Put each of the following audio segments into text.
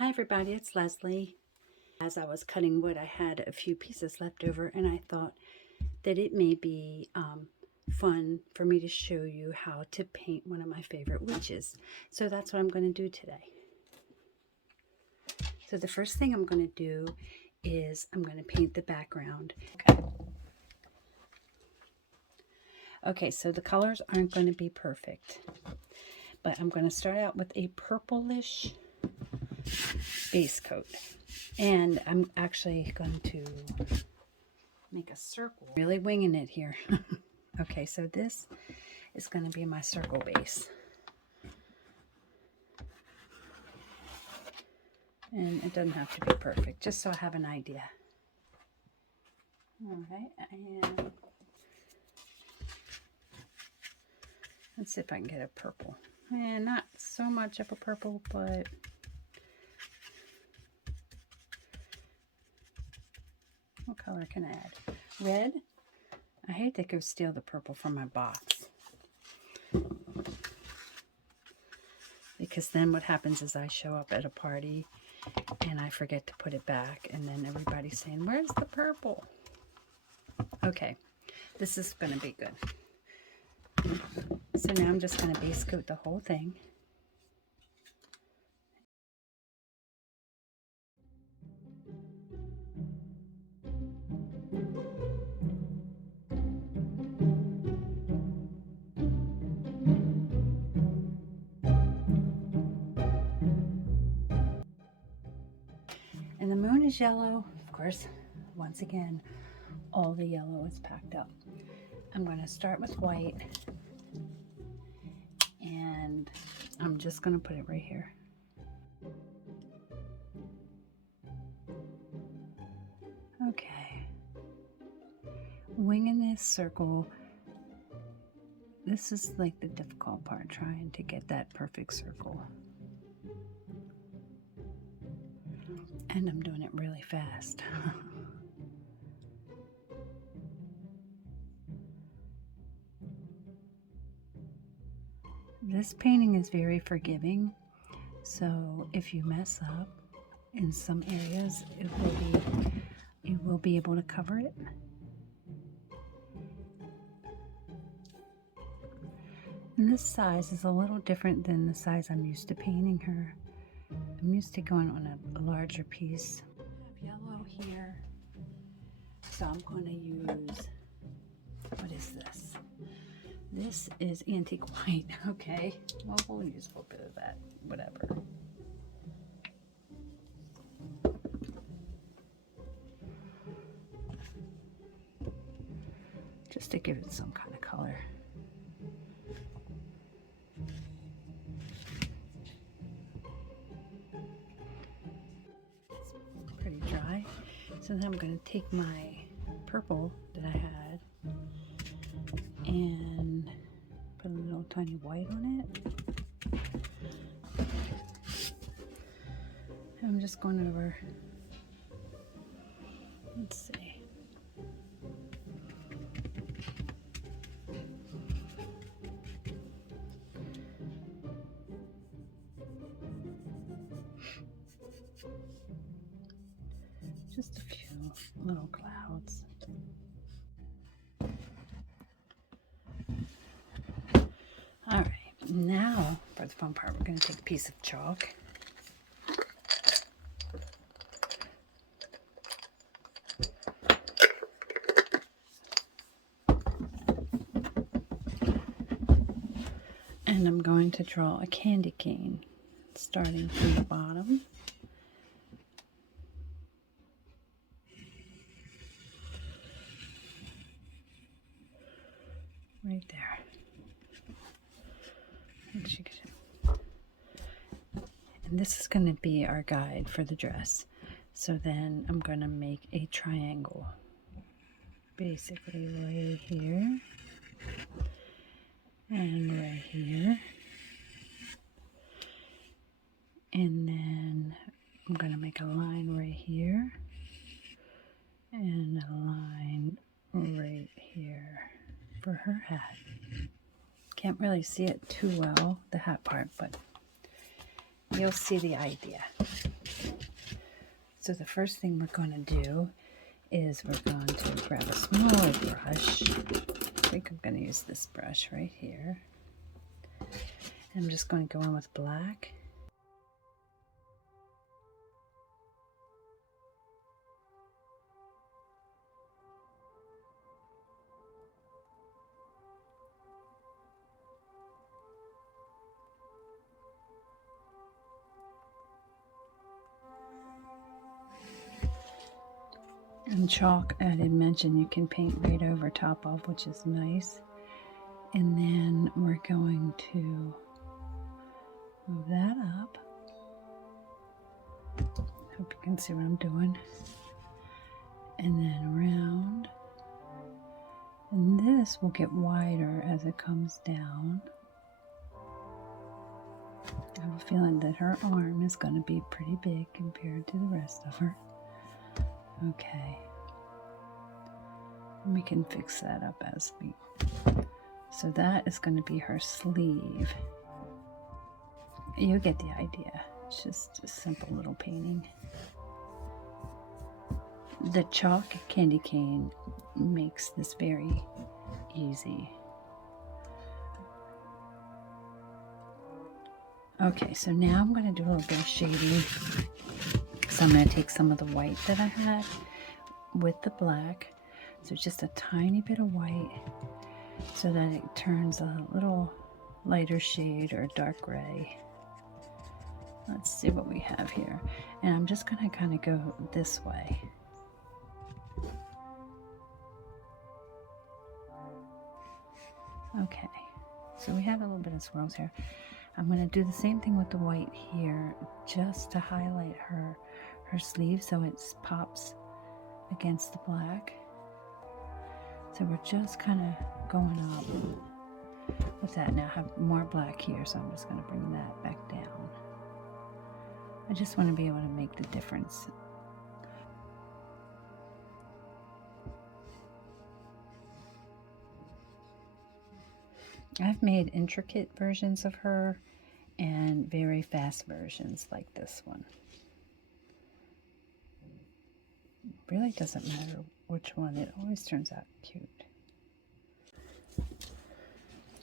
Hi everybody, it's Leslie. As I was cutting wood, I had a few pieces left over and I thought that it may be fun for me to show you how to paint one of my favorite witches. So that's what I'm going to do today. So the first thing I'm going to do is I'm going to paint the background. Okay, so the colors aren't going to be perfect, but I'm going to start out with a purplish base coat. And I'm actually going to make a circle. Really winging it here. Okay, so this is going to be my circle base. And it doesn't have to be perfect, just so I have an idea. Alright, and let's see if I can get a purple. And not so much of a purple, but what color can I add? Red? I hate to go steal the purple from my box. Because then what happens is I show up at a party and I forget to put it back, and then everybody's saying, where's the purple? Okay, this is going to be good. So now I'm just going to base coat the whole thing. And the moon is yellow. Of course, once again, all the yellow is packed up. I'm going to start with white. And I'm just going to put it right here. Okay. Winging this circle. This is like the difficult part, trying to get that perfect circle. And I'm doing it really fast. This painting is very forgiving, so if you mess up in some areas, you will be able to cover it. And this size is a little different than the size I'm used to painting her. I'm used to going on a larger piece. I have yellow here, so I'm going to use, what is this? This is antique white. Okay, well, we'll use a little bit of that, whatever. Just to give it some kind of color. It's pretty dry. So then I'm going to take my purple that I had and put a little tiny white on it. I'm just going over, let's see. Just a few little clouds. All right, now for the fun part, we're going to take a piece of chalk. And I'm going to draw a candy cane, starting from the bottom. Right there. And this is going to be our guide for the dress. So then I'm going to make a triangle. Basically right here. And right here. And then I'm going to make a line right here. And a line right here for her hat. Can't really see it too well, the hat part, but you'll see the idea. So the first thing we're going to do is we're going to grab a smaller brush. I think I'm going to use this brush right here. And I'm just going to go in with black. And chalk, I didn't mention, you can paint right over top of, which is nice. And then we're going to move that up. Hope you can see what I'm doing. And then around. And this will get wider as it comes down. I have a feeling that her arm is going to be pretty big compared to the rest of her. Okay. We can fix that up as we... So that is going to be her sleeve. You get the idea. It's just a simple little painting. The chalk candy cane makes this very easy. Okay, so now I'm going to do a little bit of shading. So I'm going to take some of the white that I had with the black. So just a tiny bit of white so that it turns a little lighter shade or dark gray. Let's see what we have here. And I'm just going to kind of go this way. Okay, so we have a little bit of swirls here. I'm going to do the same thing with the white here, just to highlight her sleeve so it pops against the black. So we're just kind of going up with that. Now I have more black here, so I'm just going to bring that back down. I just want to be able to make the difference. I've made intricate versions of her and very fast versions like this one. It really doesn't matter which one, it always turns out cute.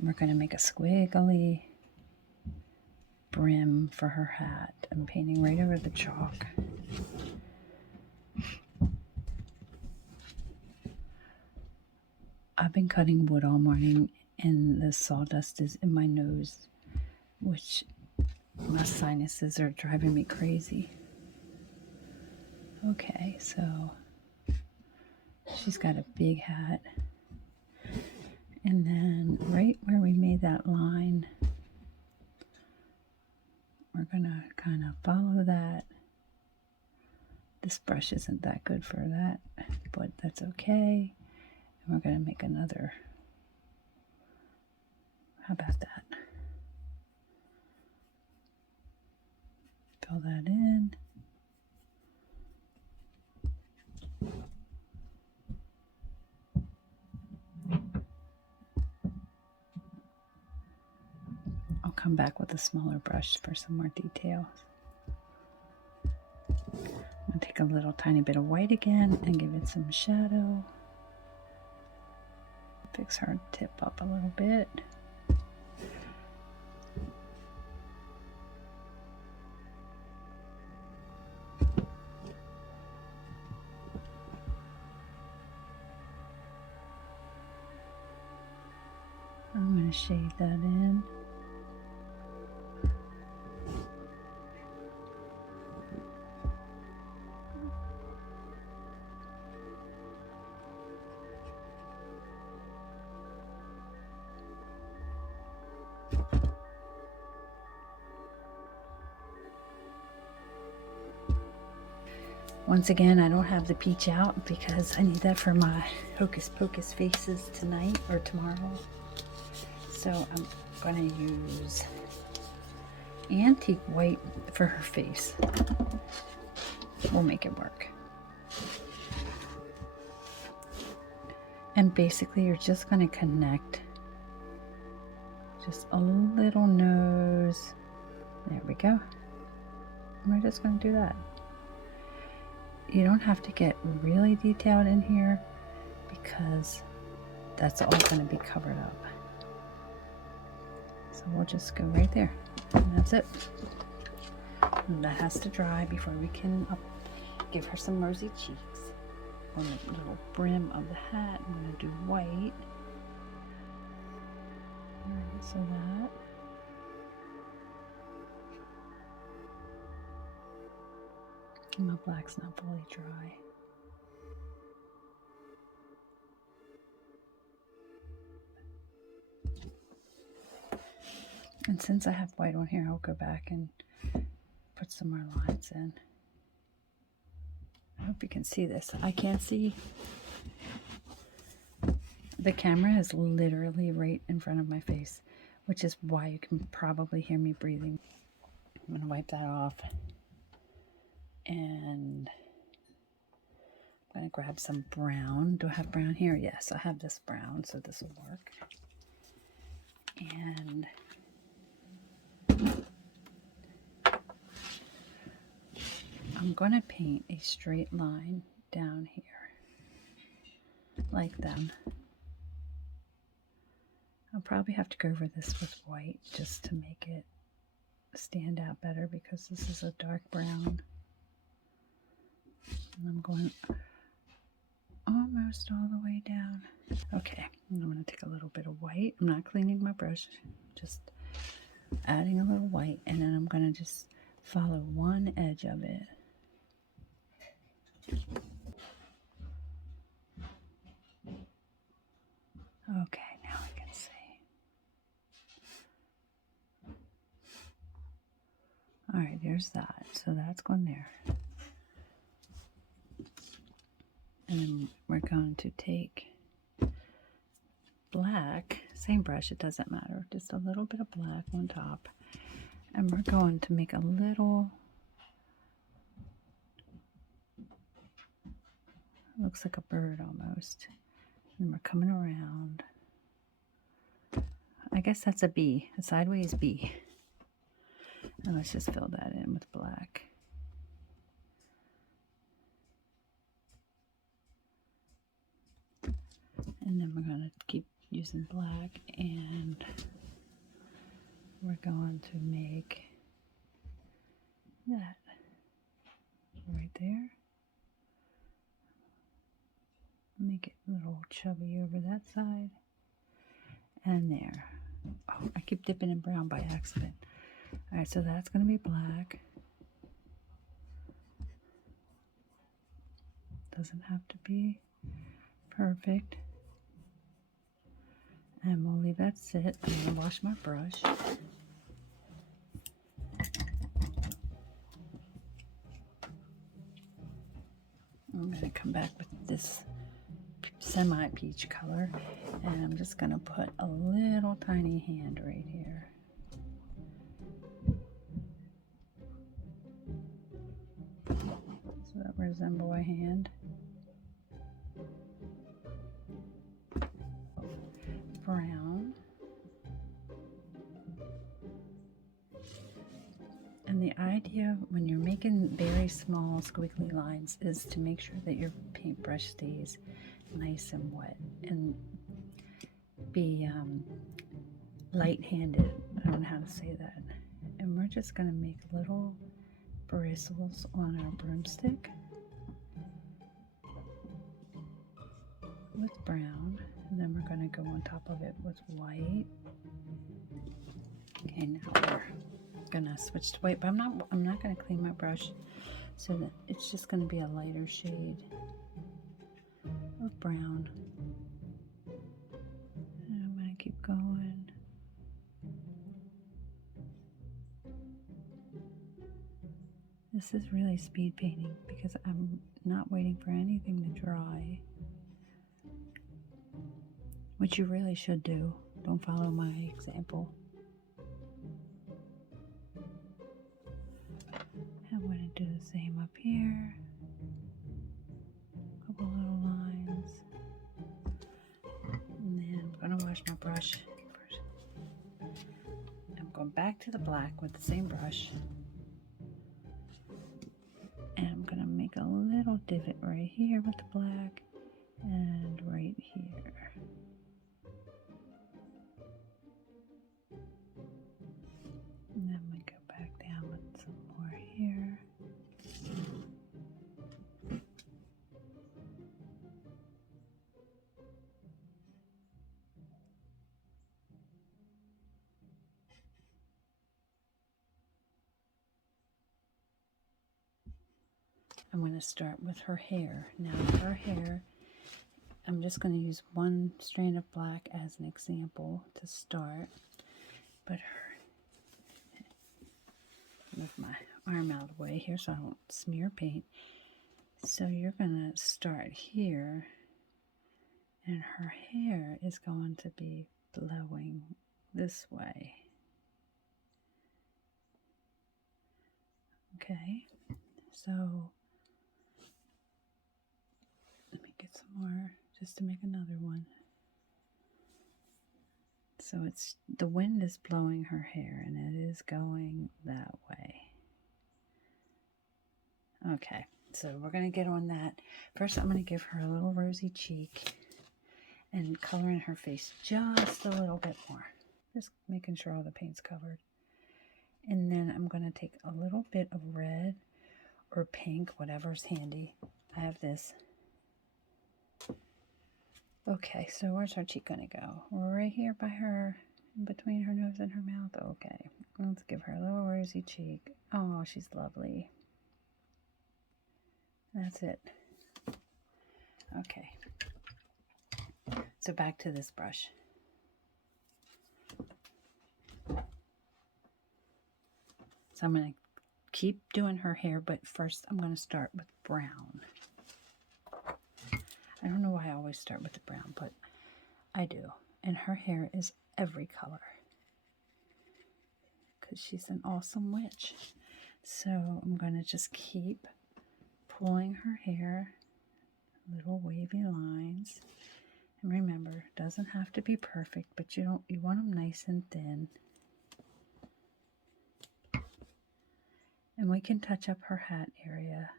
We're going to make a squiggly brim for her hat. I'm painting right over the chalk. I've been cutting wood all morning and the sawdust is in my nose, which my sinuses are driving me crazy. Okay, so she's got a big hat. And then right where we made that line, we're gonna kind of follow that. This brush isn't that good for that, but that's okay. And we're gonna make another. How about that? Fill that in. I'll come back with a smaller brush for some more details. I'm going to take a little tiny bit of white again and give it some shadow. Fix her tip up a little bit. I'm going to shade that in. Once again, I don't have the peach out because I need that for my Hocus Pocus faces tonight or tomorrow. So I'm going to use antique white for her face. We'll make it work. And basically you're just going to connect just a little nose. There we go. we're just going to do that. You don't have to get really detailed in here because that's all going to be covered up. So we'll just go right there, and that's it. And that has to dry before we can give her some rosy cheeks. On the little brim of the hat, I'm going to do white. Alright, so that. And my black's not fully dry. And since I have white on here, I'll go back and put some more lines in. I hope you can see this. I can't see. The camera is literally right in front of my face, which is why you can probably hear me breathing. I'm going to wipe that off. And I'm going to grab some brown. Do I have brown here? Yes, I have this brown, so this will work. And I'm going to paint a straight line down here, like that. I'll probably have to go over this with white just to make it stand out better because this is a dark brown. And I'm going almost all the way down. Okay, I'm going to take a little bit of white. I'm not cleaning my brush, just adding a little white, and then I'm going to just follow one edge of it. Okay, now I can see. All right, there's that. So that's going there. And then we're going to take black, same brush, it doesn't matter, just a little bit of black on top. And we're going to make a little, looks like a bird almost. And we're coming around. I guess that's a bee, a sideways bee. And let's just fill that in with black. And then we're going to keep using black, and we're going to make that right there. Make it a little chubby over that side. And there. Oh, I keep dipping in brown by accident. Alright, so that's going to be black. Doesn't have to be perfect. And we'll leave that sit. I'm going to wash my brush. I'm going to come back with this semi-peach color, and I'm just going to put a little tiny hand right here. Does that resemble a hand? Brown. And the idea when you're making very small squiggly lines is to make sure that your paintbrush stays nice and wet and be light-handed. I don't know how to say that. And we're just going to make little bristles on our broomstick with brown, and then we're going to go on top of it with white. Okay, now we're gonna switch to white, but I'm not gonna clean my brush, so that it's just gonna be a lighter shade of brown. And I'm gonna keep going. This is really speed painting because I'm not waiting for anything to dry, which you really should do. Don't follow my example. I'm going to do the same up here. A couple little lines. And then I'm going to wash my brush. I'm going back to the black with the same brush. little divot right here with the black and right here. And then we go back down with some more here. I'm going to start with her hair. Now her hair, I'm just going to use one strand of black as an example to start. But move my arm out of the way here so I don't smear paint. So you're going to start here, and her hair is going to be blowing this way. Okay, so let me get some more just to make another one. So it's the wind is blowing her hair and it is going that way. Okay, so we're going to get on that. First I'm going to give her a little rosy cheek and color in her face just a little bit more. Just making sure all the paint's covered. And then I'm going to take a little bit of red or pink, whatever's handy. I have this. Okay, so where's our cheek going to go? Right here by her, between her nose and her mouth. Okay, let's give her a little rosy cheek. Oh, she's lovely. That's it. Okay. So back to this brush. So I'm going to keep doing her hair, but first I'm going to start with brown. I don't know why I always start with the brown, but I do. And her hair is every color because she's an awesome witch. So I'm going to just keep pulling her hair, little wavy lines. And remember, it doesn't have to be perfect, but you want them nice and thin. And we can touch up her hat area.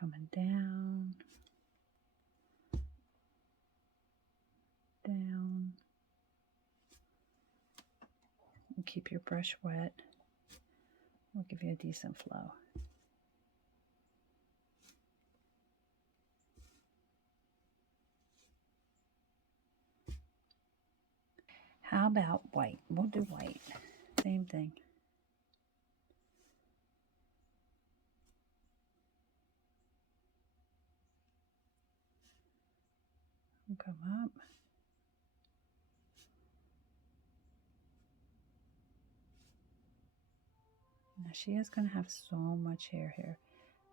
Coming down, down. And keep your brush wet. We'll give you a decent flow. How about white? We'll do white. Same thing. We'll come up. Now she is going to have so much hair here.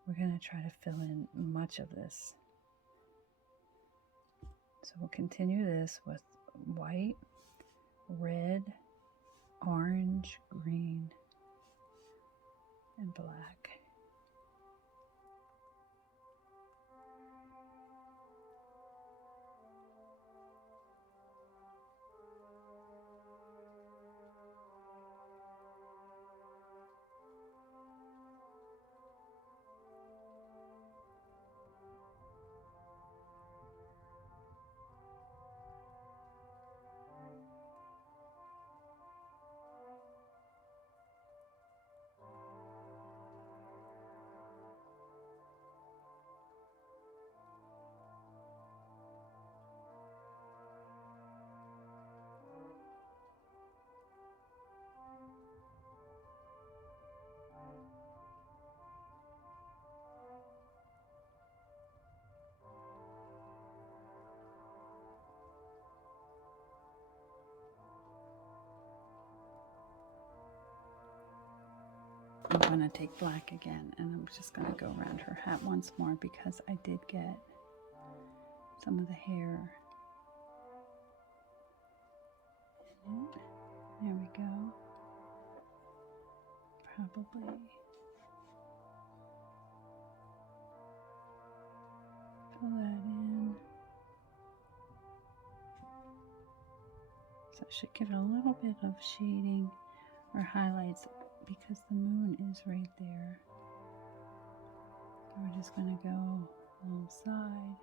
We're going to try to fill in much of this. So we'll continue this with white, red, orange, green, and black. I'm going to take black again, and I'm just going to go around her hat once more because I did get some of the hair. There we go. Probably fill that in. So I should give it a little bit of shading or highlights because the moon is right there. We're just going to go alongside.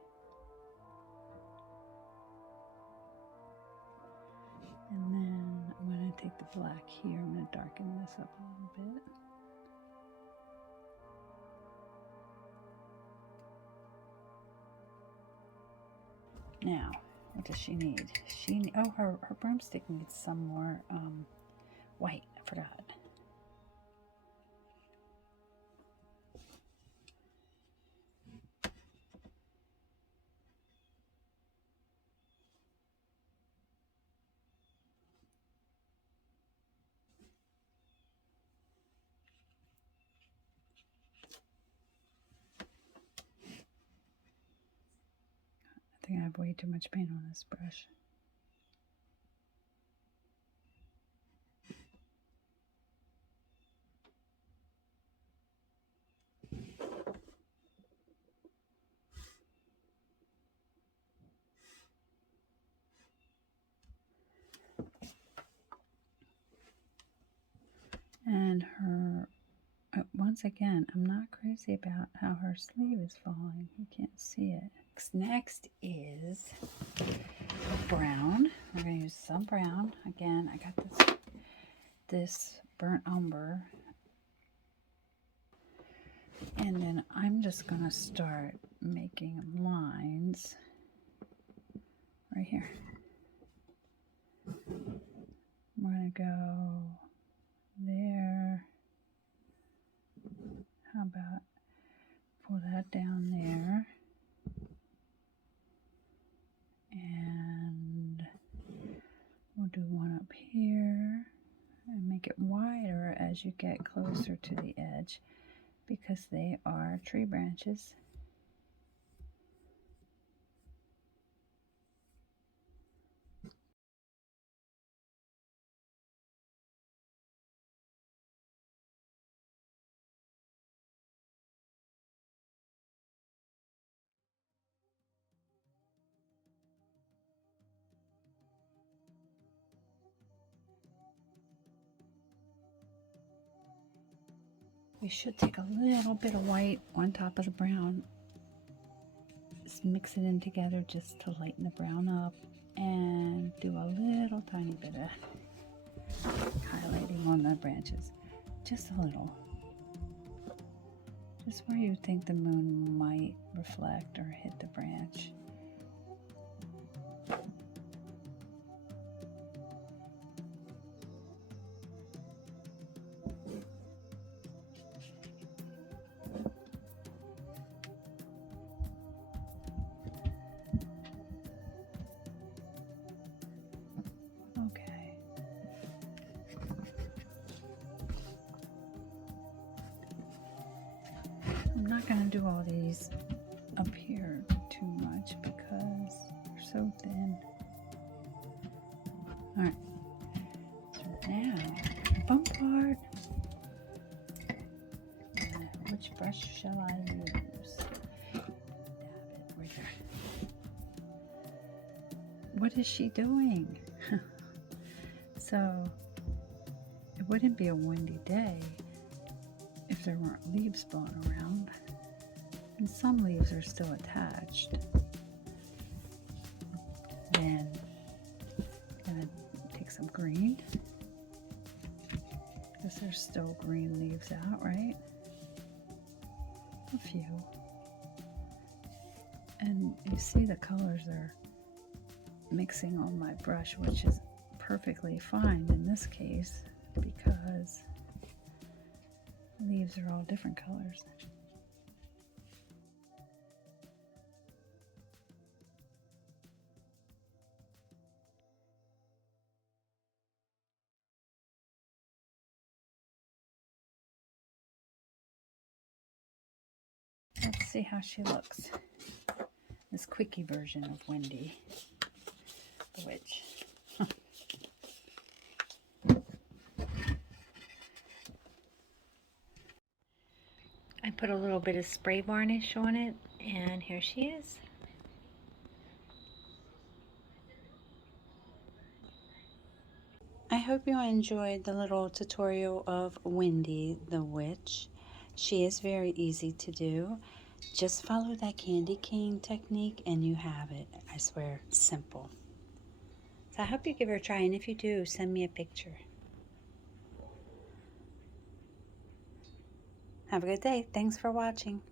And then I'm going to take the black here. I'm going to darken this up a little bit. Now, what does she need? Her broomstick needs some more white. I forgot. I think I have way too much paint on this brush. And her, once again, I'm not crazy about how her sleeve is falling. You can't see it. Next is brown. We're going to use some brown. Again, I got this burnt umber. And then I'm just going to start making lines right here. We're going to go there. How about pull that down there? And we'll do one up here and make it wider as you get closer to the edge because they are tree branches. We should take a little bit of white on top of the brown. Just mix it in together just to lighten the brown up and do a little tiny bit of highlighting on the branches. Just a little. Just where you think the moon might reflect or hit the branch. I'm not going to do all these up here too much because they're so thin. Alright, so now, bump part. Which brush shall I use? Dab it right there. What is she doing? So, it wouldn't be a windy day if there weren't leaves blowing around, and some leaves are still attached. Then I'm gonna take some green because there's still green leaves out, right? A few. And you see the colors are mixing on my brush, which is perfectly fine in this case because leaves are all different colors. Let's see how she looks. This quickie version of Wendy the Witch. I put a little bit of spray varnish on it, and here she is. I hope you enjoyed the little tutorial of Wendy the Witch. She is very easy to do. Just follow that candy cane technique and you have it. I swear, simple. So I hope you give her a try, and if you do, send me a picture. Have a good day. Thanks for watching.